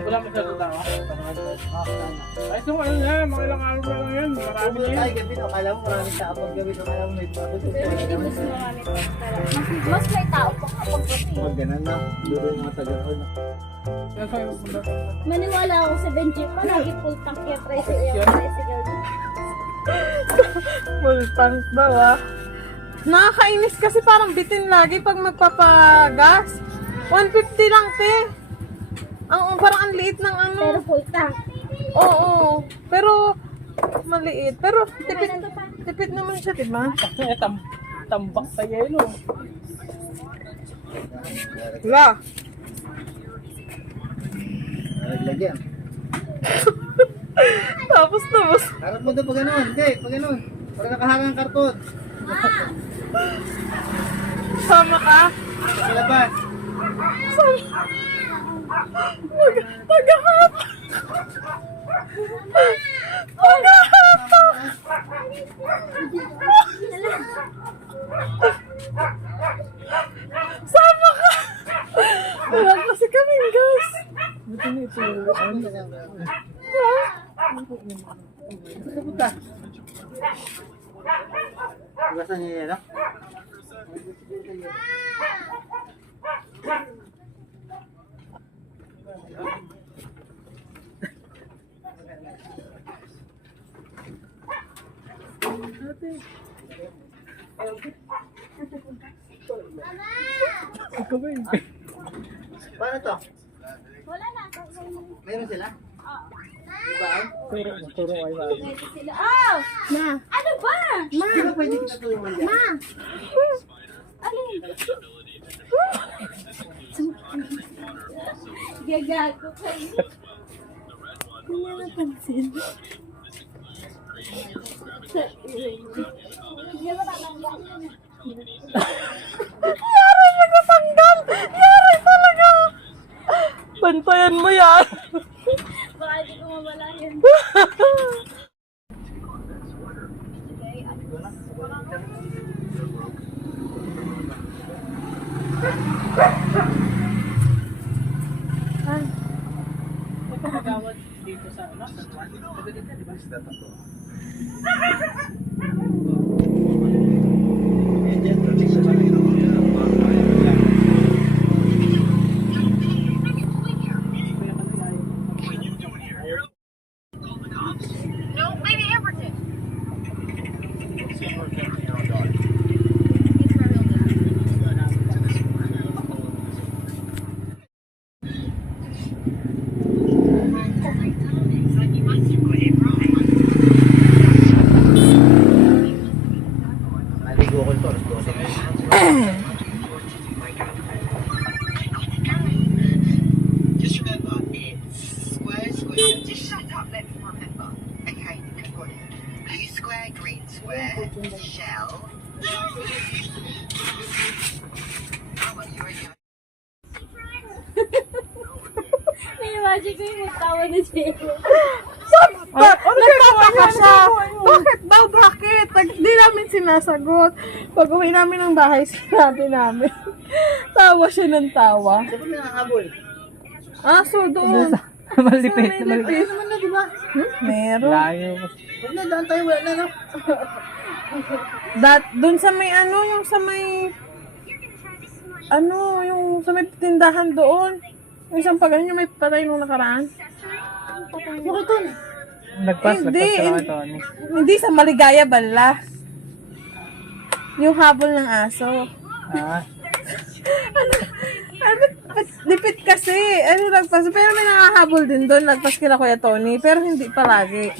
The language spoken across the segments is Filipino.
Wala masyado tao. Ay, so ano na, mga ilang araw na lang yan. Marami na yan. Ay, gabi no, kala mo maraming tao pag gabi no, kala mo may tao. Pero hindi mas marami pa. Mas may tao pa kapag gabi. Pag ganun na, doon yung mga taga-on. Maniwala ako sa Benji pa, lagi full tank kaya tricycle. Full tank daw ah. Nakakainis kasi parang bitin lagi pag magpapagas. 150 lang te. Parang ang liit ng ano. Pero full tank. Oo. Pero maliit. Pero tipid naman siya, diba? Tambak sa yelo. Wala. Naglagyan. Tapos. Harap mo doon pag ganun. Hindi, pag ganun. Para nakaharang ang karton. Sama ka? Sa labas. Maghahat. Sama ka. Wala kasi kaming gas. Punta. Ugasan niya yan, no? Paano to? Wala na. Meron sila? Diba? Turo ay ba? Pwede sila. Oh! Ma! Ano ba? Ma! Di ba pwede kita tulungan dyan? Ma! Alin? Gagago kayo. Hindi na napansin. Hindi ba tatanggal? Yari, nagtatanggal! Yari talaga! Bantayan mo yan! Baka hindi ko mawala yan. Ito magawad dito sa ano? Pagdating ka, di ba? Naligo ko ito. Just remember, it's square, square. Just shut up, let me remember. Okay, got it. Blue square, green square, shell. How about you again? May-imagine ko yung tawa na siya. Nagtataka siya. Bakit daw? Bakit? Di namin sinasagot. Pag uwi namin ng bahay, sinabi namin. Tawa siya ng tawa. Dapat may nakahabol. So doon. Malipit. Ayun naman na, di ba? Meron. Layo. Huwag na, daan tayo. Wala na, no? Doon sa may yung sa may yung sa may tindahan doon. Yung isang pagano yung may patay nung nakaraan. Yung ito. Hindi, hindi sa Maligaya bala. Yung habol ng aso. Lipit kasi. Nagpas. Pero may nakahabol din doon. Nagpas kila Kuya Tony. Pero hindi palagi.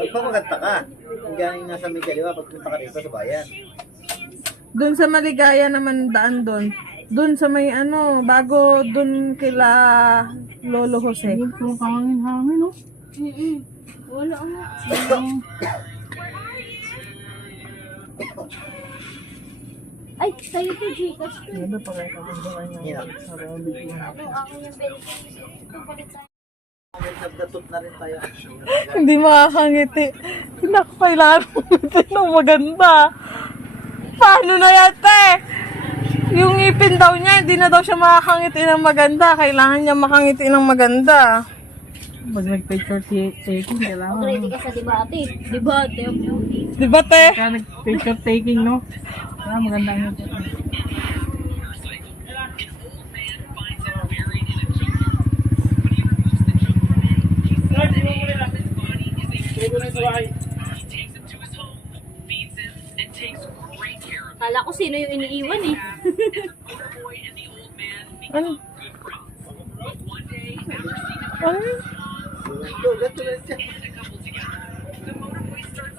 Pagpapaganta ka. Kung galing nasa may kaliwa, pagpunta ka dito sa bayan. Doon sa Maligaya naman daan doon. Doon sa may bago doon kila Lolo Jose. Yung hangin-hangin, no? Wala nga. Ay, sa'yo to, Gcash ko. Ano pa kaya kapag gawin niya? Yan. Yung akin yung benefit. Ito palit sa'yo. Nagdatot na rin tayo. Hindi makakangiti. Naku, kailangan mo ng maganda. Paano na yan, te? Yung ngipin daw niya, hindi na daw siya makakangiti ng maganda. Kailangan niya makangiti ng maganda. Pag nag-picture taking, kailangan. Ready ka sa debate. Debate of beauty. Di ba, te? Kaya nag-picture taking, no? Ah, maganda yun. Kala ko sino yung iniiwan eh. Ano? Ano?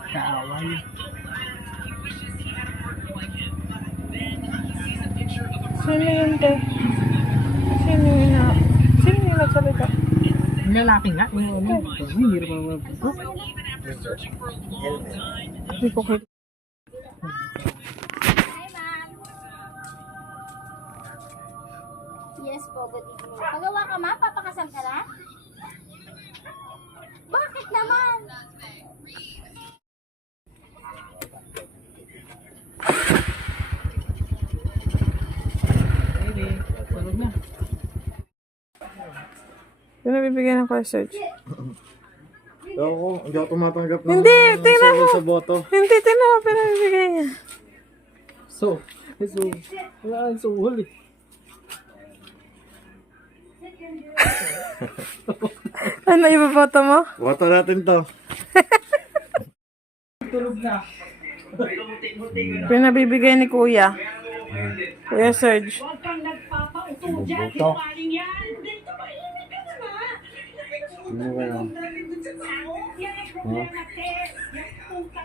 Kaaway. Sino yun, te? Sino yung nagsalita? Yung lalaki nga, yung ano, hindi rin mga puto. Hindi ko kita. Hi, ma'am. Yes po, good evening. Pagawa ka, ma'am? Papakasal ka na? Bakit naman? Pwede, tulog na. Pinabibigyan ako kay Serge. Hindi ako tumatanggap ng Hindi, tingnan mo. sa boto. Hindi, tingnan mo, pinabibigyan niya. So, wala ang suhol eh. Ano, ibaboto mo? Boto natin to. Tulog na. Pinabibigay ni Kuya. Kuya Serge. Boto. Ano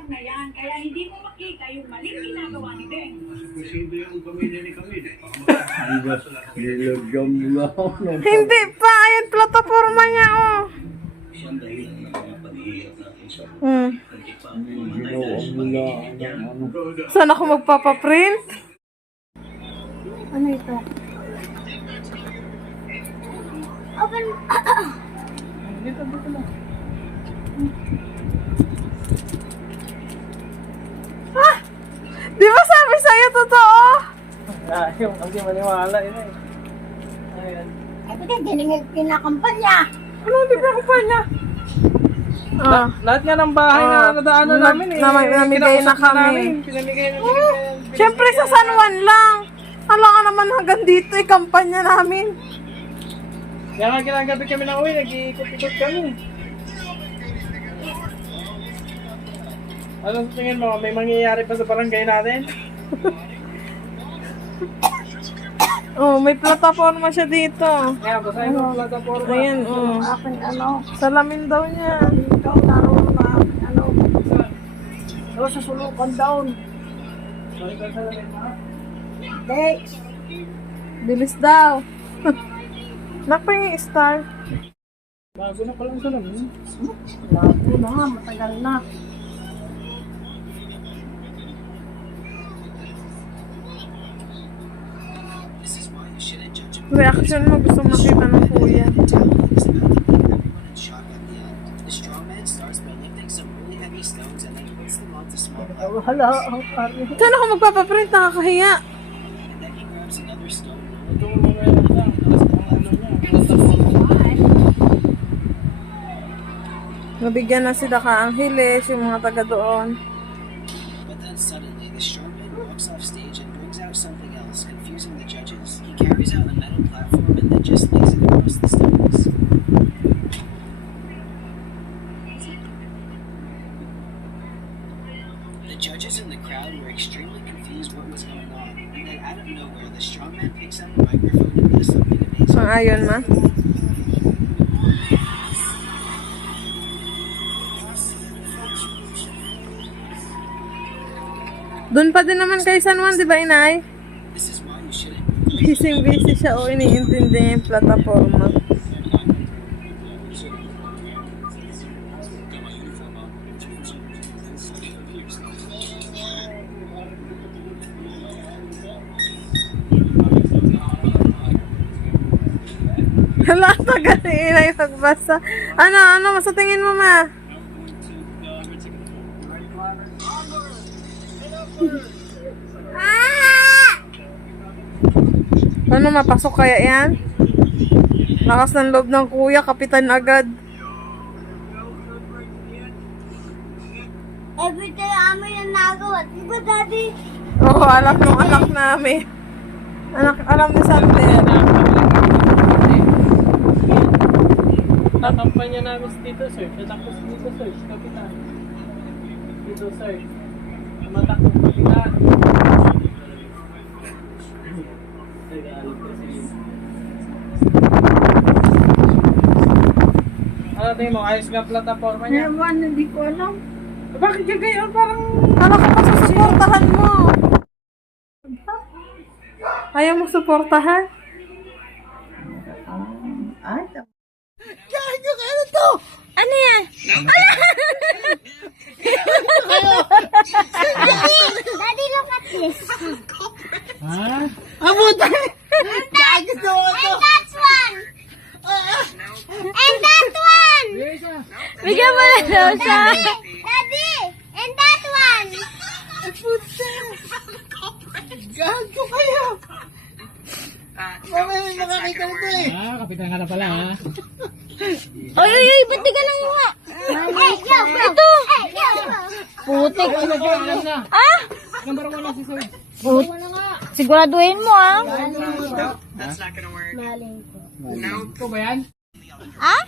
ba yan? Kaya hindi mo makita yung maling ginagawa ni Ben. Nilagyan mo lang ako ng Hindi pa, ayan plataforma niya, oh. ginawa mo lang ng ano. Saan ako magpapaprint? Ano ito? Open. Dito lang. Di ba sabi sa'yo totoo? Yung hindi maniwala yun eh. Ayan. Ay, buti, kinakampanya. Ano, di ba ako pa niya? Ah, Lahat nga ng bahay na nadaanan namin eh. namigay na Kinausap kami. namin. Pinamigay na namin. Siyempre sa San Juan lang. Hala ka naman hanggang dito, kampanya namin. Kaya nga kinagabi kami ng uwi, nag-iikot-ikot kami. Ano sa tingin mo? May mangyayari pa sa barangay natin? Oh, may plataforma siya dito. Kaya basahin mo ang plataforma. Ayan, oh. Akin ano? Salamin daw niya. Ikaw naroon na ano? Ano sa sulukan down? Sorry ka sa lamin ha? Hindi. Bilis daw. Nakapingin star. Bago na palang sa lamin. Bago na nga, matagal na. Reaction mo, gusto makita ng kuya. Wala ang pari. Saan ako magpapaprint? Nakakahiya. Ito mo mga yan lang. Nabigyan na sila ka Angeles, yung mga taga doon. But then suddenly, the showman walks off stage and brings out something else, confusing the judges. He carries out a metal platform and then just lays it across the stones. The judges and the crowd were extremely confused what was going on, and then out of nowhere, the strongman picks up a microphone and does something amazing. Sang-ayon ma. Doon pa din naman kay San Juan, di ba, inay? This is why you shouldn't. Busy siya o iniintindi niya yung plataforma. Hala, tagal ni inay magbasa. Ano, sa tingin mo, ma? Ano, mapasok kaya yan? Lakas ng loob ng kuya, kapitan agad. Every day amin yung nagawa. Di ba, Daddy? Oo, alam nung anak namin. Alam ni Santel. Tatampanya namin si Tito Search. Tapos dito Search, kapitan. Dito Search. Tumatak ng kapitan. Ano tingin mo? Ayos nga plataforma niya? Ewan, hindi ko alam. Bakit ka gayon? Parang... Kala ko pa susuportahan mo. Ayaw mo suportahan? Ano yan? Daddy, look at this. Ha? And that's one. And that one. Bigyan mo na daw siya. Daddy, and that one. Gago kayo! Mamaya may makakita nito eh. Ah, kapitan ka na pala ha? Oy, ba't di ka lang nga? Ito. Putik. Alam na. Ah? Number 1 na si Sir. Siguraduhin mo, ah. That's not gonna work. Ito ba yan? Ah?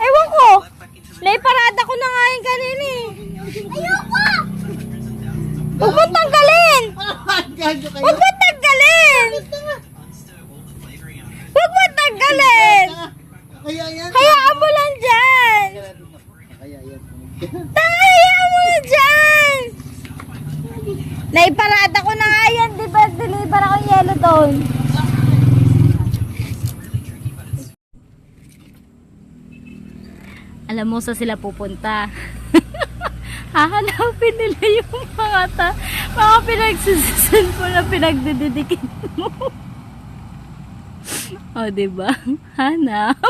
Ewan ko. Parada ko na nga yung kanina eh. Ayoko! Huwag mo tanggalin! Gago kayo! Huwag mo tanggalin! Huwag mo tanggalin! Kaya yan! Hayaan mo lang dyan! Kaya yan. Hayaan mo lang dyan! Naiparada ko na nga yan. Di ba deliver ako yung yellow doon? Alam mo sa sila pupunta. Hahanapin nila yung mga pinagsisisan mo na pinagdididikin mo. O, diba? Hanap.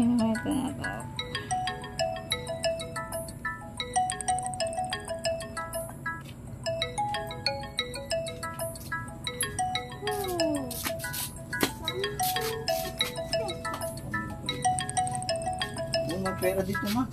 Sino ito na to? May magpera dito ma.